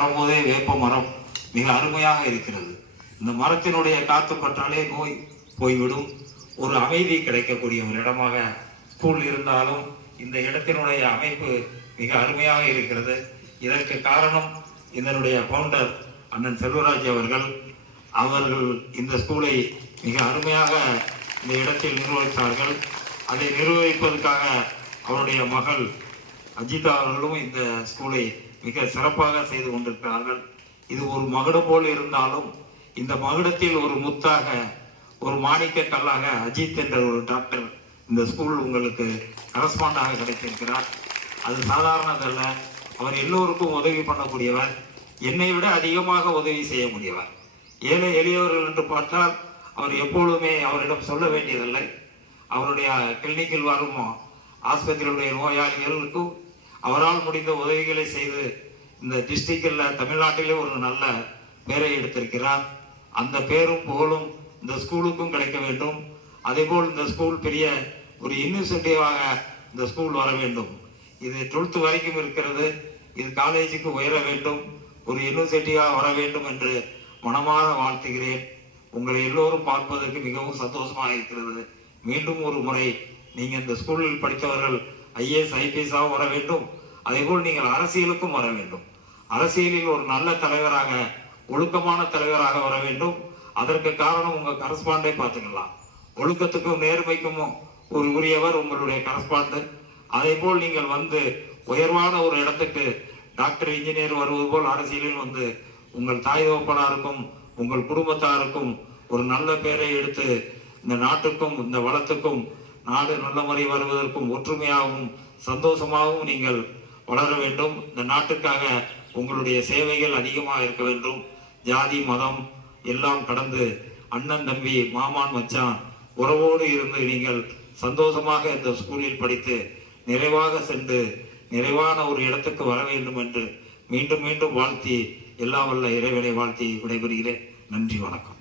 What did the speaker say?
வரும்போதே வேப்ப மரம் மிக அருமையாக இருக்கிறது. இந்த மரத்தினுடைய காத்து பற்றாலே நோய் போய்விடும். ஒரு அமைதி கிடைக்கக்கூடிய ஒரு இடமாக ஸ்கூல் இருந்தாலும் இந்த இடத்தினுடைய அமைப்பு மிக அருமையாக இருக்கிறது. இதற்கு காரணம் இதனுடைய ஃபவுண்டர் அண்ணன் செல்வராஜ் அவர்கள் இந்த ஸ்கூலை மிக அருமையாக இந்த இடத்தில் நிர்வகித்தார்கள். அதை நிர்வகிப்பதற்காக அவருடைய மகள் அஜிதா அவர்களும் இந்த ஸ்கூலை மிக சிறப்பாக செய்து கொண்டிருக்கிறார்கள். இது ஒரு மகுடம் போல் இருந்தாலும் இந்த மகுடத்தில் ஒரு முத்தாக, ஒரு மாணிக்க கல்லாக அஜித் என்ற ஒரு டாக்டர் இந்த ஸ்கூல் உங்களுக்கு கரஸ்பாண்டாக கிடைத்திருக்கிறார். அது சாதாரணதல்ல. அவர் எல்லோருக்கும் உதவி பண்ணக்கூடியவர், என்னை விட அதிகமாக உதவி செய்ய முடியவர். ஏழை எளியவர்கள் என்று பார்த்தால் அவர் எப்பொழுதுமே அவரிடம் சொல்ல வேண்டியதில்லை. அவருடைய கிளினிக்கில் வரும் ஆஸ்பத்திரியுடைய நோயாளிகளுக்கும் அவரால் முடிந்த உதவிகளை செய்து இந்த டிஸ்ட்ரிக்டில் தமிழ்நாட்டிலே ஒரு நல்ல பேரை எடுத்திருக்கிறார். அந்த பேரும் புகழும் இந்த ஸ்கூலுக்கும் கிடைக்க வேண்டும். அதேபோல் இந்த ஸ்கூல் பெரிய ஒரு யூனிவர்சிட்டியாக இந்த ஸ்கூல் வர வேண்டும். இது 12th வரைக்கும் இருக்கிறது. இது காலேஜுக்கு உயர வேண்டும், ஒரு யூனிவர்சிட்டியாக வர வேண்டும் என்று மனமாற வாழ்த்துகிறேன். உங்களை எல்லோரும் பார்ப்பதற்கு மிகவும் சந்தோஷமாக இருக்கிறது. மீண்டும் ஒரு முறை நீங்கள் இந்த ஸ்கூலில் படித்தவர்கள் IAS IPS வர வேண்டும். அதேபோல் நீங்கள் அரசியலுக்கும் வர வேண்டும். அரசியலில் ஒரு நல்ல தலைவராக, ஒழுக்கமான தலைவராக வர வேண்டும். அதற்கு காரணம் உங்கள் கரஸ்பாண்டை பார்த்துக்கலாம். ஒழுக்கத்துக்கும் நேர்மைக்கும் ஒரு உரியவர் உங்களுடைய கரஸ்பாண்டு. அதே போல் நீங்கள் வந்து உயர்வான ஒரு இடத்துக்கு டாக்டர், இன்ஜினியர் வருவது போல் அரசியலில் வந்து உங்கள் தாய் தகப்பனாருக்கும் உங்கள் குடும்பத்தாருக்கும் ஒரு நல்ல பேரை எடுத்து இந்த நாட்டுக்கும் இந்த வளத்துக்கும் நாடு நல்ல முறை வருவதற்கும் ஒற்றுமையாகவும் சந்தோஷமாகவும் நீங்கள் வளர வேண்டும். இந்த நாட்டுக்காக உங்களுடைய சேவைகள் அதிகமாக இருக்க வேண்டும். ஜாதி மதம் எல்லாம் கடந்து அண்ணன் தம்பி மாமான் மச்சான் உறவோடு இருந்து நீங்கள் சந்தோஷமாக இந்த ஸ்கூலில் படித்து நிறைவாக சென்று நிறைவான ஒரு இடத்துக்கு வர வேண்டும் என்று மீண்டும் மீண்டும் வாழ்த்தி, எல்லா வல்ல இறைவனை வாழ்த்தி விடைபெறுகிறேன். நன்றி, வணக்கம்.